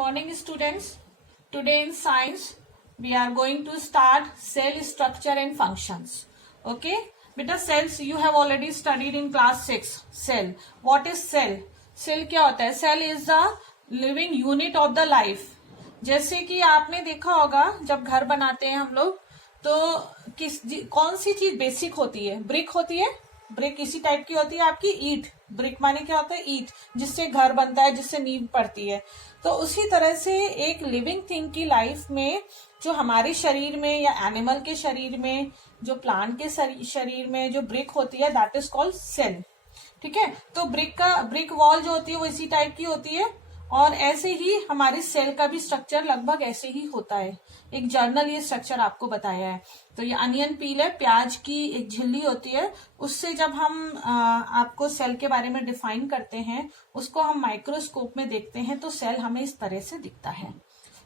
morning students. Today in science we are going to start cell structure and functions. Okay beta, cells you have already studied in class 6. Cell, what is cell? Cell क्या होता है? Cell is the living unit of the life. जैसे कि आपने देखा होगा जब घर बनाते हैं हम लोग तो कौन सी चीज बेसिक होती है? ब्रिक होती है. ब्रिक इसी टाइप की होती है आपकी ईंट. ब्रिक माने क्या होता है? ईंट, जिससे घर बनता है, जिससे नींव पड़ती है. तो उसी तरह से एक लिविंग थिंग की लाइफ में जो हमारे शरीर में या एनिमल के शरीर में, जो प्लांट के शरीर में जो ब्रिक होती है, दैट इज कॉल्ड सेल. ठीक है. तो ब्रिक वॉल जो होती है वो इसी टाइप की होती है और ऐसे ही हमारे सेल का भी स्ट्रक्चर लगभग ऐसे ही होता है. एक जर्नल ये स्ट्रक्चर आपको बताया है. तो ये अनियन पील है, प्याज की एक झिल्ली होती है. उससे जब हम आपको सेल के बारे में डिफाइन करते हैं, उसको हम माइक्रोस्कोप में देखते हैं तो सेल हमें इस तरह से दिखता है.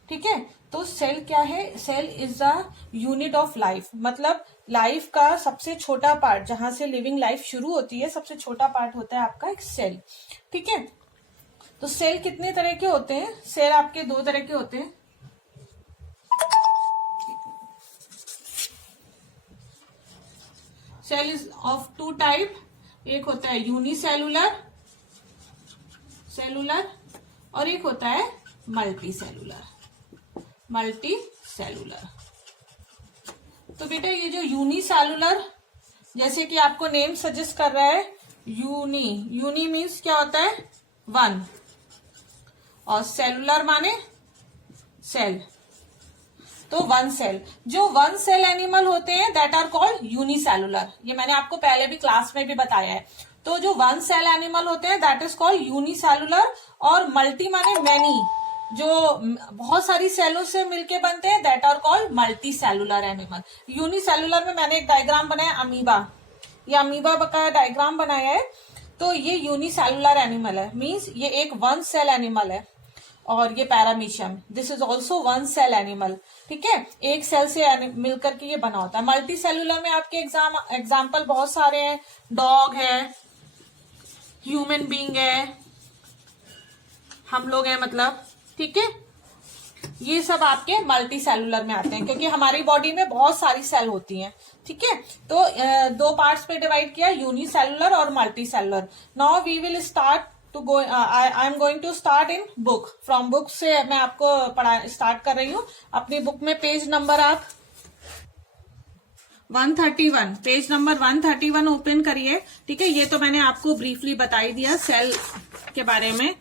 ठीक है. तो सेल क्या है? Cell is the unit of life. मतलब लाइफ का सबसे छोटा पार्ट, जहां से लिविंग लाइफ शुरू होती है, सबसे छोटा पार्ट होता है आपका एक सेल. ठीक है. तो सेल कितने तरह के होते हैं? सेल आपके दो तरह के होते हैं. Cell is of two type. एक होता है यूनिसेलुलर सेलुलर और एक होता है मल्टी सेलुलर. तो बेटा ये जो यूनिसेलुलर, जैसे कि आपको नेम सजेस्ट कर रहा है, यूनी मीन्स क्या होता है? वन. और सेलुलर माने सेल. तो वन सेल. जो वन सेल एनिमल होते हैं दैट आर कॉल्ड यूनिसेलुलर. ये मैंने आपको पहले भी क्लास में भी बताया है. तो जो वन सेल एनिमल होते हैं दैट इज कॉल्ड यूनिसेलुलर. और मल्टी माने मैनी, जो बहुत सारी सेलों से मिलके बनते हैं, that are called multicellular animal. Unicellular में मैंने एक डायग्राम बनाया अमीबा. ये अमीबा का डायग्राम बनाया है. तो ये यूनिसेलुलर एनिमल है, मीन्स ये एक वन सेल एनिमल है. और ये paramecium, this is also one cell animal. ठीक है. एक सेल से मिलकर के ये बना होता है. मल्टी सेलुलर में आपके एग्जाम्पल बहुत सारे हैं. डॉग है, ह्यूमन बीइंग है, हम लोग हैं मतलब. ठीक है. ये सब आपके मल्टी सेलुलर में आते हैं क्योंकि हमारी बॉडी में बहुत सारी सेल होती हैं. ठीक है. तो दो पार्ट्स पे डिवाइड किया, यूनिसेलुलर और multicellular. Now we will start to go. I am going to start in book. From book से मैं आपको स्टार्ट कर रही हूँ. अपनी बुक में पेज नंबर आप 131, पेज नंबर 131 ओपन करिए. ठीक है. ये तो मैंने आपको ब्रीफली बता ही दिया सेल के बारे में.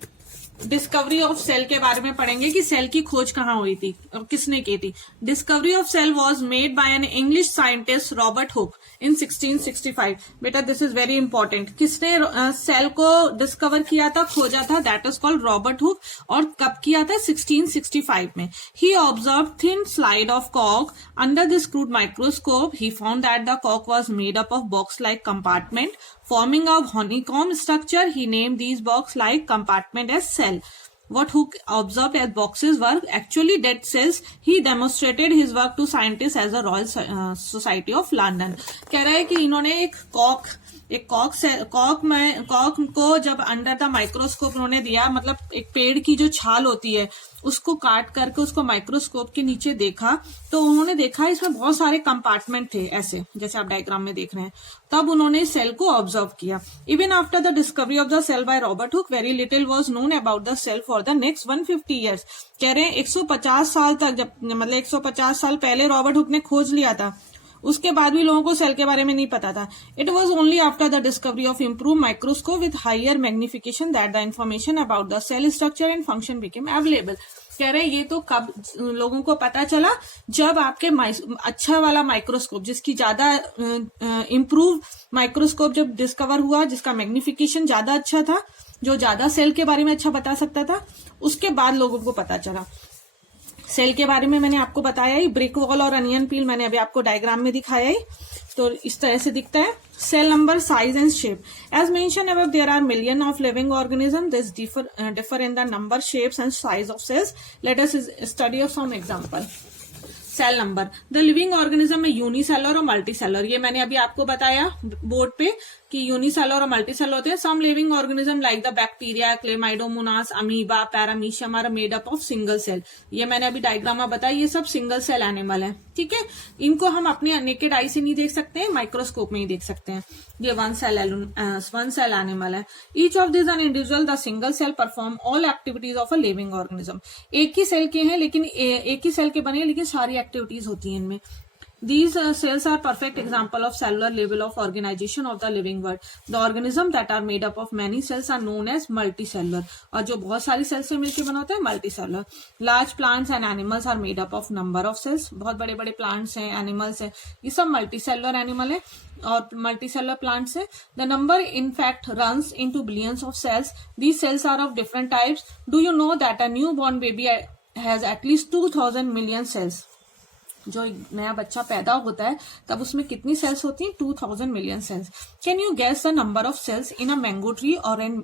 डिस्कवरी ऑफ सेल के बारे में पढ़ेंगे कि सेल की खोज कहाँ हुई थी और किसने की थी. Discovery of cell was made by an English scientist Robert Hooke in 1665. बेटा दिस इज वेरी इंपॉर्टेंट. किसने सेल को डिस्कवर किया था, खोजा था? That is called Robert Hooke. और कब किया था? 1665 में. He observe thin slide of कॉक under the screwed microscope. He found that the कॉक was made up of box like compartment forming a honeycomb structure. He named these box like compartment as cell. What Hooke observed as boxes were actually dead cells. He demonstrated his work to scientists as the Royal Society of London. कह रहा है कि इन्होंने एक Kock को जब under the microscope उन्होंने दिया, मतलब एक पेड़ की जो छाल होती है उसको काट करके उसको माइक्रोस्कोप के नीचे देखा, तो उन्होंने देखा इसमें बहुत सारे कंपार्टमेंट थे, ऐसे जैसे आप डायग्राम में देख रहे हैं. तब उन्होंने सेल को ऑब्जर्व किया. Even after the discovery of the cell by Robert Hooke, very little was known about the cell for the next 150 years. कह रहे हैं 150 साल तक, जब मतलब 150 साल पहले रॉबर्ट हुक ने खोज लिया था, उसके बाद भी लोगों को सेल के बारे में नहीं पता था. It was only after the discovery of improve microscope with higher magnification that the information about the cell structure and function became available. कह रहे ये तो कब लोगों को पता चला, जब आपके अच्छा वाला माइक्रोस्कोप, जिसकी ज्यादा इम्प्रूव माइक्रोस्कोप जब डिस्कवर हुआ, जिसका मैग्निफिकेशन ज्यादा अच्छा था, जो ज्यादा सेल के बारे में अच्छा बता सकता था, उसके बाद लोगों को पता चला. सेल के बारे में मैंने आपको बताया ही. ब्रिक वॉल और अनियन पील मैंने अभी आपको डायग्राम में दिखाया ही. तो इस तरह से दिखता है. Cell number, size and shape. As mention above, there are million of living organism. This differ in the number, shapes and sizes of cells. Let us study of some example. Cell number. The living organism में unicellular और multicellular, ये मैंने अभी आपको बताया board पे कि unicellular और मल्टीसेलर होते हैं। Some living organism like the bacteria, chlamydomonas, amoeba, paramecium are made up of single cell. ये मैंने अभी डायग्राम में बताया, ये सब सिंगल सेल एनिमल है, ठीक है। इनको हम अपने नेकेड आई से नहीं देख सकते हैं, माइक्रोस्कोप में ही देख सकते हैं। ये वन सेल एनिमल है। Each of this an individual the single cell perform all activities of a living organism. एक ही सेल के हैं लेकिन एक ही सेल के बने हैं, लेकिन सारी एक्टिविटीज होती हैं इनमें। These cells are perfect example of cellular level of organization of the living world. The organism that are made up of many cells are known as multicellular. और जो बहुत सारी सेल से मिलकर बना होता है multicellular. Large plants and animals are made up of number of cells. बहुत बड़े बड़े plants हैं, animals हैं, ये सब multicellular animal है और multicellular plants है. The number in fact runs into billions of cells. These cells are of different types. Do you know that a newborn baby has at least 2000 million cells? जो नया बच्चा पैदा होता है तब उसमें कितनी सेल्स होती हैं? 2000 million cells. Can you guess the number of cells in a mango tree और an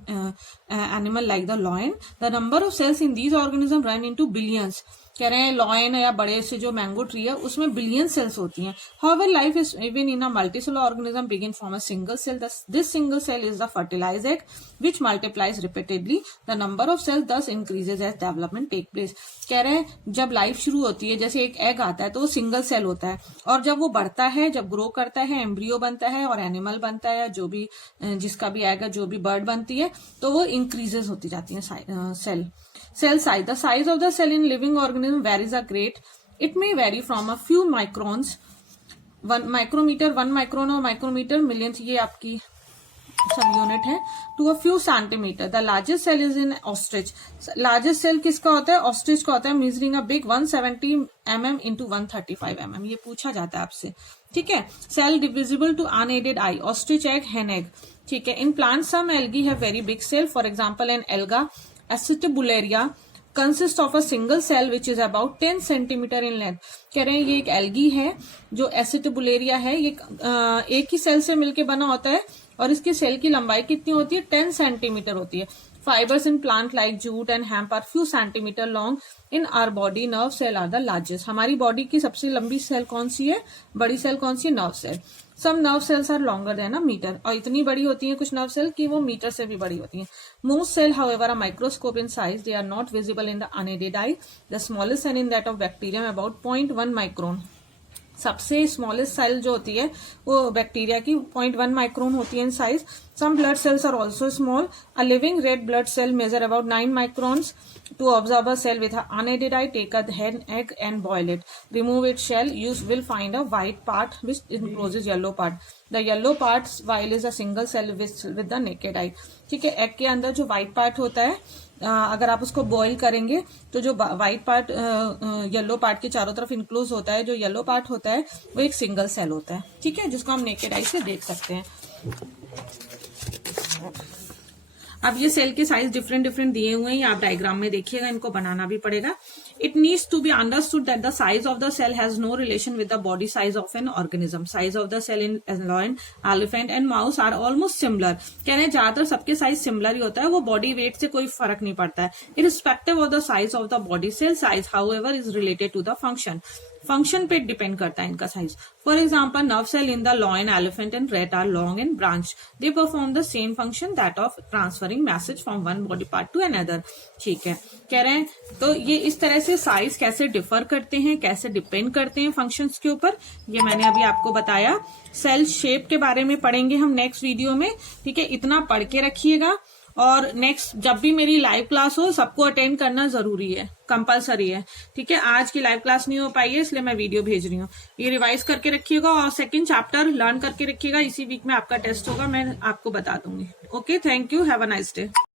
animal like the lion? The number of cells in these organism run into billions. कह रहे हैं लॉयन या बड़े से जो मैंगो ट्री है उसमें बिलियन सेल्स होती हैं। However life is even in a multicellular organism begin from a single cell. This single cell is the fertilised egg which multiplies repeatedly. The number of cells thus increases as development take place. कह रहे हैं जब life शुरू होती है, जैसे एक egg आता है तो वो सिंगल सेल होता है, और जब वो बढ़ता है, जब ग्रो करता है, एम्ब्रियो बनता है और एनिमल बनता है, जो भी जिसका भी एग है, जो भी बर्ड बनती है, तो वो इंक्रीजेस होती जाती है cell. Cell size. The size of the cell in living organism varies a great. It may vary from a few microns, 1 micrometer, 1 micron और micrometer millionth, ये आपकी सब यूनिट है, to a few centimetre. The largest cell is in ostrich. Largest cell किसका होता है? Ostrich का होता है, measuring a big 170 mm into 135 mm। ये पूछा जाता है आपसे, ठीक है। Cell divisible to unaided eye. Ostrich egg, hen egg, ठीक है। In plant some algae have very big cell, for example an alga Acetobularia consists of a single cell which is about 10 centimeter in length। कह रहे हैं ये एक algae है जो एसिटोबुलेरिया है, ये एक ही सेल से मिलके बना होता है और इसकी सेल की लंबाई कितनी होती है? 10 सेंटीमीटर होती है। Fibers in plant like jute and hemp are few centimeter long. In our body, nerve cell are the largest. हमारी बॉडी की सबसे लंबी सेल कौन सी है? बड़ी सेल कौन सी है? Nerve cell. Some nerve cells are longer than a metre, और इतनी बड़ी होती हैं कुछ नर्व सेल कि वो मीटर से भी बड़ी होती हैं। Most cell however are microscope in size, they are not visible in the unaided eye. The smallest cell in that of bacterium about 0.1 micron. सबसे स्मॉलेस्ट सेल जो होती है वो बैक्टीरिया की 0.1 माइक्रोन होती है in size. Some blood cells are also small. A living red blood cell measure about 9 microns. To observe a cell with an unaided eye, take a hen egg and boil it. Remove its shell. You will find a white part which encloses yellow part. The yellow part while is a single cell with the naked eye. ठीक है, egg के अंदर जो white part होता है, अगर आप उसको बॉईल करेंगे तो जो व्हाइट पार्ट येलो पार्ट के चारों तरफ इंक्लोज होता है, जो येलो पार्ट होता है वो एक सिंगल सेल होता है, ठीक है, जिसको हम नेकेड आई से देख सकते हैं। अब ये सेल के साइज डिफरेंट दिए हुए हैं, आप डायग्राम में देखिएगा, इनको बनाना भी पड़ेगा। It needs to be understood that the size of the cell has no relation with the body size of an organism. Size of the cell in lion, elephant and mouse are almost similar. कह रहे हैं ज्यादातर सबके size similar ही होता है, वो body weight से कोई फर्क नहीं पड़ता है। Irrespective of the size of the body, cell size however is related to the function. Function पे डिपेंड करता है इनका size. For example nerve cell in the lion, elephant and rat are long and branch. They perform the same function that of transferring message from one body part to another. ठीक है, कह रहे हैं तो ये इस तरह से साइज कैसे डिफर करते हैं, कैसे डिपेंड करते हैं फंक्शंस के ऊपर, ये मैंने अभी आपको बताया। सेल शेप के बारे में पढ़ेंगे हम नेक्स्ट वीडियो में, ठीक है, इतना पढ़ के रखिएगा। और नेक्स्ट जब भी मेरी लाइव क्लास हो सबको अटेंड करना जरूरी है, कंपलसरी है, ठीक है। आज की लाइव क्लास नहीं हो पाई है इसलिए मैं वीडियो भेज रही हूँ। ये रिवाइज करके रखिएगा और सेकंड चैप्टर लर्न करके रखिएगा। इसी वीक में आपका टेस्ट होगा, मैं आपको बता दूंगी। Okay, thank you, have a nice day.